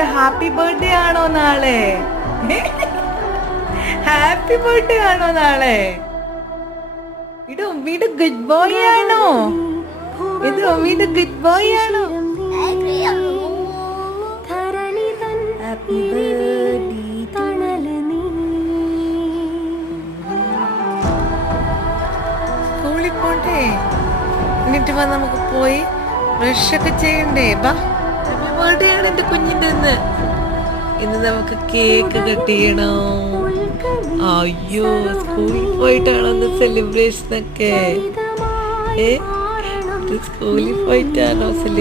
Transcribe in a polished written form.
കുഞ്ഞിന്റെ happy birthday ആണോ നാളെ? ഹാപ്പി ബർത്ത്ഡേ ആണോ നാളെ? ഇത് ഉമ്മയുടെ ഗുഡ് ബോയ് ആണോ? ഇത് ഉമ്മയുടെ ഗുഡ് ബോയ് ആണോ? Happy birthday. സ്കൂളിൽ പോണ്ടേ? എന്നിട്ട് വാ, നമുക്ക് പോയി ബ്രഷ് ഒക്കെ ചെയ്യണ്ടേ? ബാ, ഹാപ്പി ബർത്ത്ഡേ ആണ് എന്റെ കുഞ്ഞിന്റെ ഇന്ന് നമുക്ക് കേക്ക് കട്ട് ചെയ്യണോ? അയ്യോ, സ്കൂളിൽ പോയിട്ടാണോ സെലിബ്രേഷൻ ഒക്കെ? സ്കൂളിൽ പോയിട്ടാണോ സെലിബ്രേഷൻ?